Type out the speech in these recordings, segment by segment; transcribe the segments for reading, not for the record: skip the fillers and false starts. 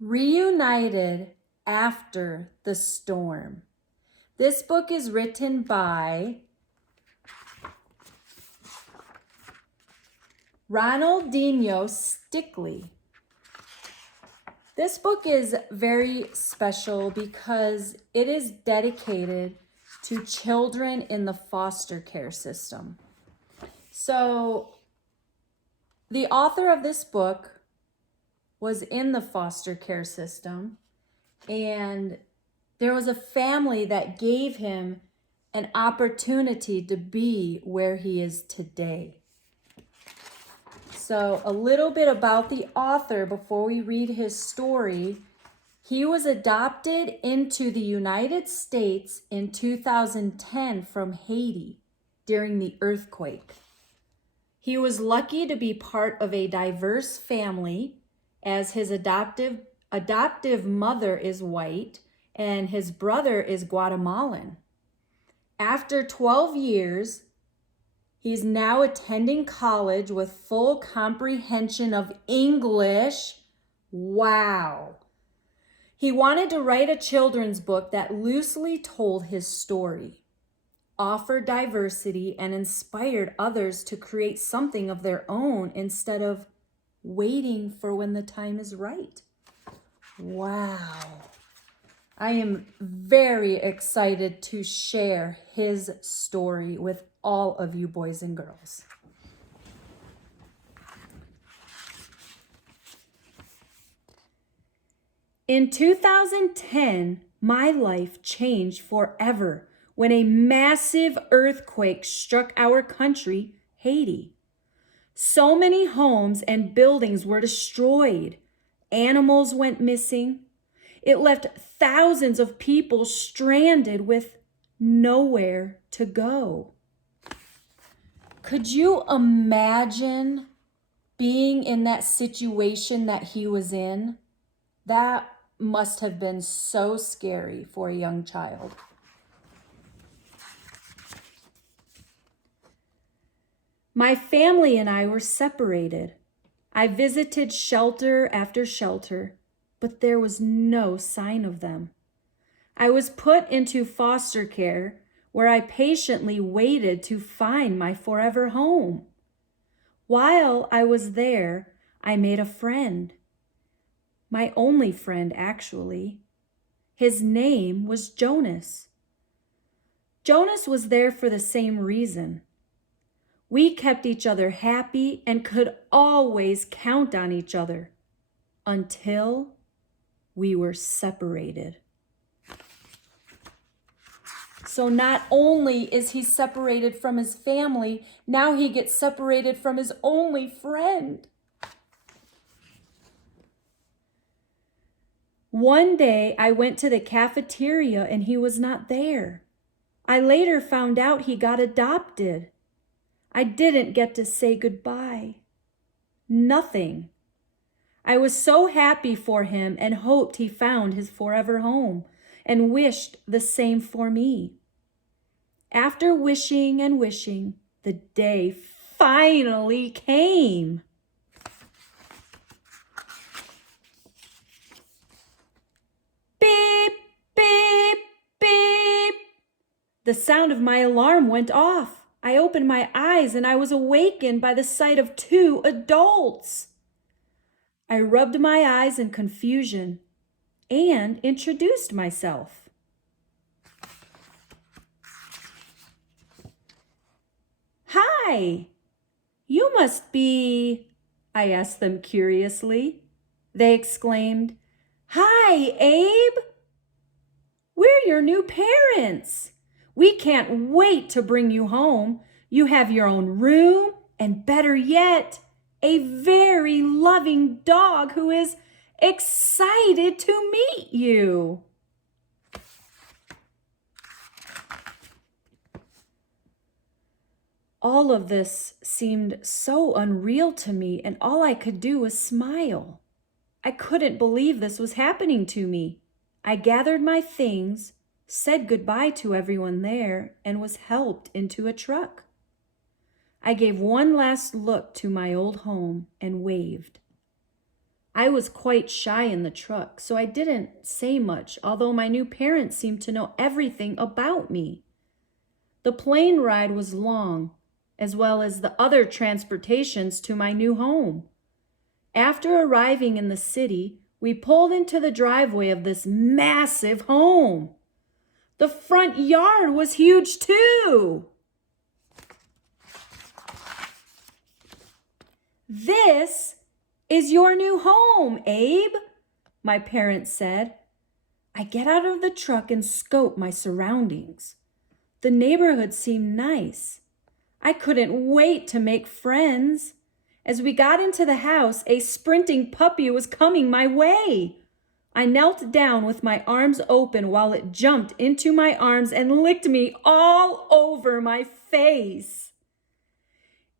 Reunited After the Storm. This book is written by Ronaldinio Stickley. This book is very special because it is dedicated to children in the foster care system. So, the author of this book was in the foster care system, and there was a family that gave him an opportunity to be where he is today. So a little bit about the author before we read his story. He was adopted into the United States in 2010 from Haiti during the earthquake. He was lucky to be part of a diverse family, as his adoptive mother is white and his brother is Guatemalan. After 12 years, he's now attending college with full comprehension of English. Wow. He wanted to write a children's book that loosely told his story, offered diversity, and inspired others to create something of their own instead of waiting for when the time is right. Wow. I am very excited to share his story with all of you boys and girls. In 2010, my life changed forever when a massive earthquake struck our country, Haiti. So many homes and buildings were destroyed. Animals went missing. It left thousands of people stranded with nowhere to go. Could you imagine being in that situation that he was in? That must have been so scary for a young child. My family and I were separated. I visited shelter after shelter, but there was no sign of them. I was put into foster care, where I patiently waited to find my forever home. While I was there, I made a friend. My only friend, actually. His name was Jonas. Jonas was there for the same reason. We kept each other happy and could always count on each other until we were separated. So not only is he separated from his family, now he gets separated from his only friend. One day I went to the cafeteria and he was not there. I later found out he got adopted. I didn't get to say goodbye. Nothing. I was so happy for him and hoped he found his forever home and wished the same for me. After wishing and wishing, the day finally came. Beep, beep, beep. The sound of my alarm went off. I opened my eyes and I was awakened by the sight of two adults. I rubbed my eyes in confusion and introduced myself. Hi, you must be, I asked them curiously. They exclaimed, "Hi, Abe. We're your new parents. We can't wait to bring you home. You have your own room, and better yet, a very loving dog who is excited to meet you." All of this seemed so unreal to me, and all I could do was smile. I couldn't believe this was happening to me. I gathered my things, said goodbye to everyone there, and was helped into a truck. I gave one last look to my old home and waved. I was quite shy in the truck, so I didn't say much, although my new parents seemed to know everything about me. The plane ride was long, as well as the other transportations to my new home. After arriving in the city, we pulled into the driveway of this massive home. The front yard was huge too. "This is your new home, Abe," my parents said. I get out of the truck and scope my surroundings. The neighborhood seemed nice. I couldn't wait to make friends. As we got into the house, a sprinting puppy was coming my way. I knelt down with my arms open while it jumped into my arms and licked me all over my face.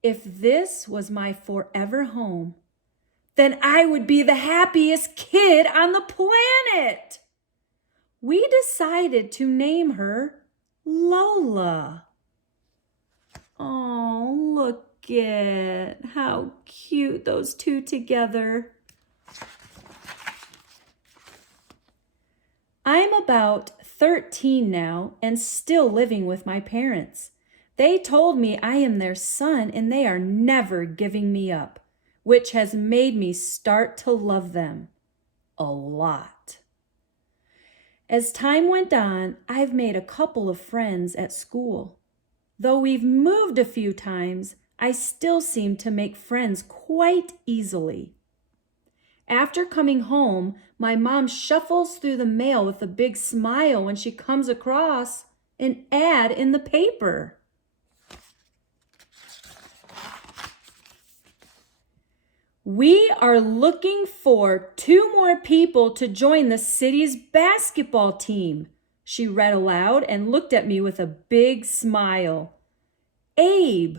If this was my forever home, then I would be the happiest kid on the planet. We decided to name her Lola. Oh, look at how cute those two together. I'm about 13 now and still living with my parents. They told me I am their son and they are never giving me up, which has made me start to love them a lot. As time went on, I've made a couple of friends at school. Though we've moved a few times, I still seem to make friends quite easily. After coming home, my mom shuffles through the mail with a big smile when she comes across an ad in the paper. "We are looking for 2 more people to join the city's basketball team," she read aloud and looked at me with a big smile. "Abe,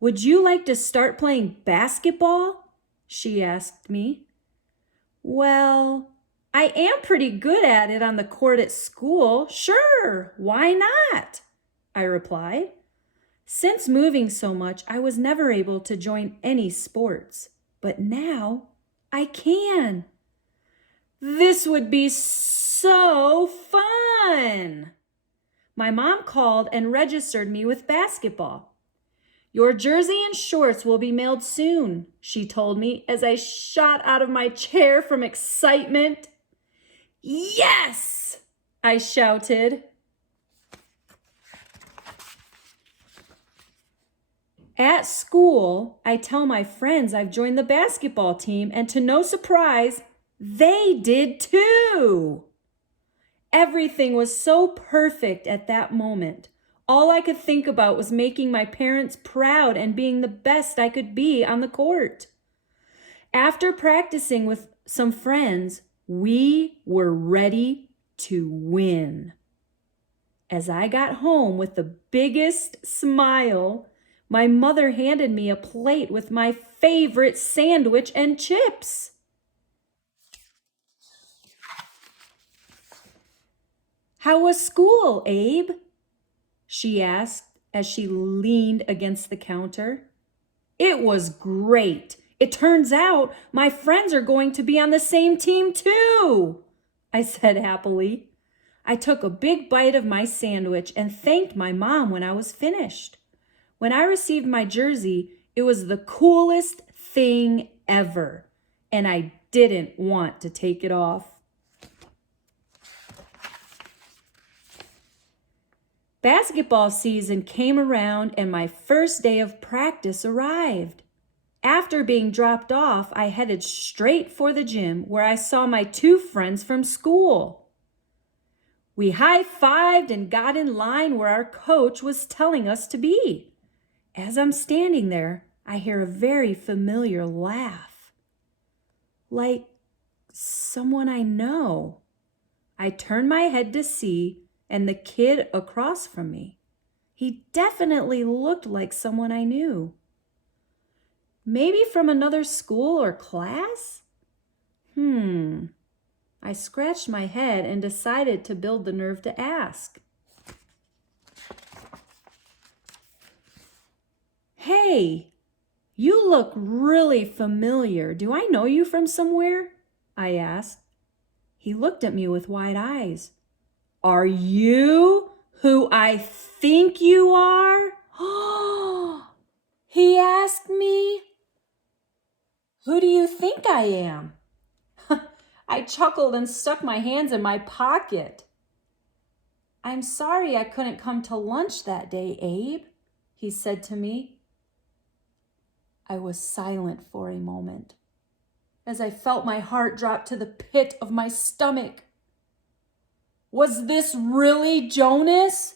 would you like to start playing basketball?" she asked me. "Well, I am pretty good at it on the court at school. Sure, why not?" I replied. Since moving so much, I was never able to join any sports. But now I can. This would be so fun. My mom called and registered me with basketball. "Your jersey and shorts will be mailed soon," she told me as I shot out of my chair from excitement. "Yes!" I shouted. At school, I tell my friends I've joined the basketball team, and to no surprise, they did too. Everything was so perfect at that moment. All I could think about was making my parents proud and being the best I could be on the court. After practicing with some friends, we were ready to win. As I got home with the biggest smile, my mother handed me a plate with my favorite sandwich and chips. "How was school, Abe?" she asked as she leaned against the counter. "It was great. It turns out my friends are going to be on the same team too," I said happily. I took a big bite of my sandwich and thanked my mom when I was finished. When I received my jersey, it was the coolest thing ever, and I didn't want to take it off. Basketball season came around and my first day of practice arrived. After being dropped off, I headed straight for the gym where I saw my 2 friends from school. We high-fived and got in line where our coach was telling us to be. As I'm standing there, I hear a very familiar laugh. Like someone I know. I turn my head to see, and the kid across from me. He definitely looked like someone I knew. Maybe from another school or class? I scratched my head and decided to build the nerve to ask. "Hey, You look really familiar. Do I know you from somewhere? I asked. He looked at me with wide eyes. Are you who I think you are? He asked me. Who do you think I am? I chuckled and stuck my hands in my pocket. I'm sorry I couldn't come to lunch that day, Abe, he said to me. I was silent for a moment as I felt my heart drop to the pit of my stomach. Was this really Jonas?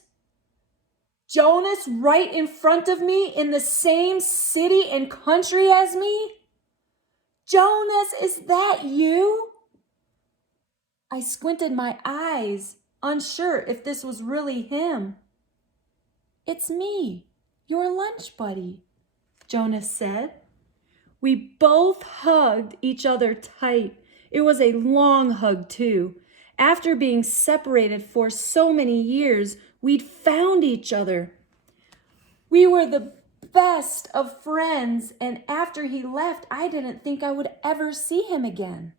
Jonas right in front of me in the same city and country as me? Jonas, is that you? I squinted my eyes, unsure if this was really him. It's me, your lunch buddy, Jonas said. We both hugged each other tight. It was a long hug, too. After being separated for so many years, we'd found each other. We were the best of friends, and after he left, I didn't think I would ever see him again.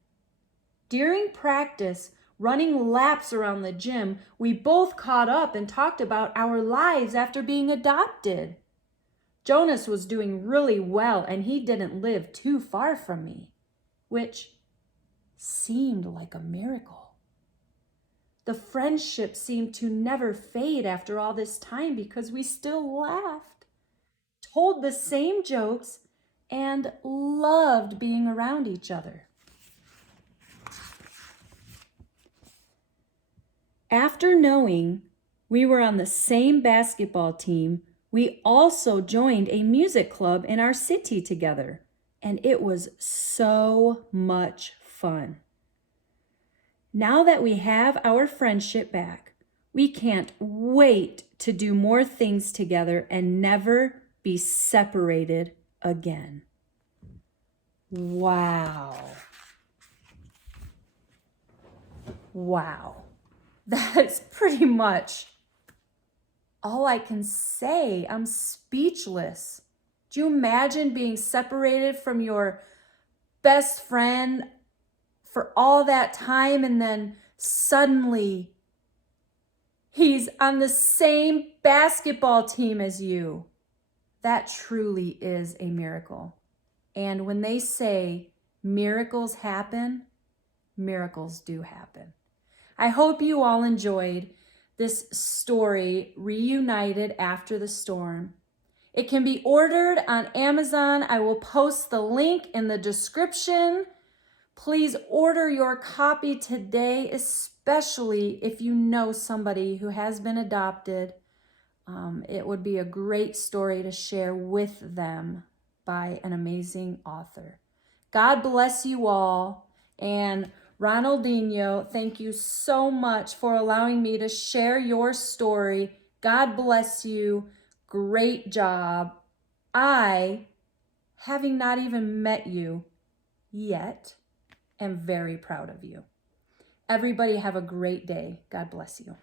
During practice, running laps around the gym, we both caught up and talked about our lives after being adopted. Jonas was doing really well, and he didn't live too far from me, which seemed like a miracle. The friendship seemed to never fade after all this time because we still laughed, told the same jokes, and loved being around each other. After knowing we were on the same basketball team, we also joined a music club in our city together, and it was so much fun. Now that we have our friendship back, we can't wait to do more things together and never be separated again. Wow. Wow. That's pretty much all I can say. I'm speechless. Do you imagine being separated from your best friend for all that time and then suddenly he's on the same basketball team as you? That truly is a miracle. And when they say miracles happen, miracles do happen. I hope you all enjoyed this story, Reunited After the Storm. It can be ordered on Amazon. I will post the link in the description. Please order your copy today, especially if you know somebody who has been adopted. It would be a great story to share with them by an amazing author. God bless you all. And Ronaldinio, thank you so much for allowing me to share your story. God bless you. Great job. I, having not even met you yet, am very proud of you. Everybody have a great day. God bless you.